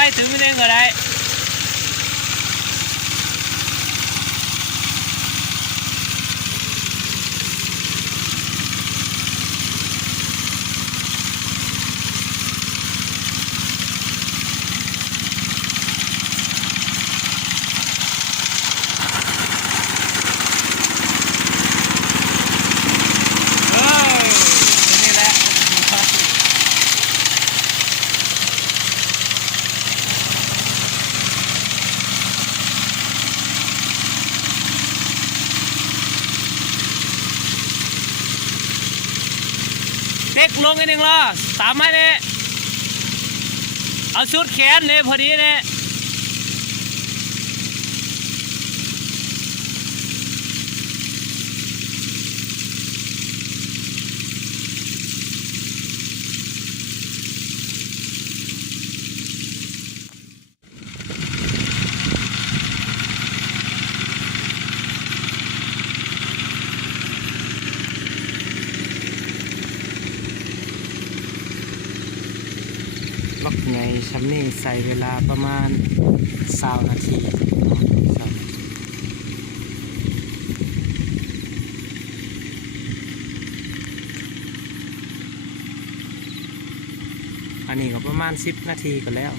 ว้ถึงไม่ได้ก็ได้เด็กลงอีกหนึ่งล้อตามให้เนี่ยเอาชุดแขนเนี่ยพอดีเนี่ยล็อกไงชั้นนี้ใส่เวลาประมาณ20 นาทีอันนี้ก็ประมาณ10 นาทีก็แล้ว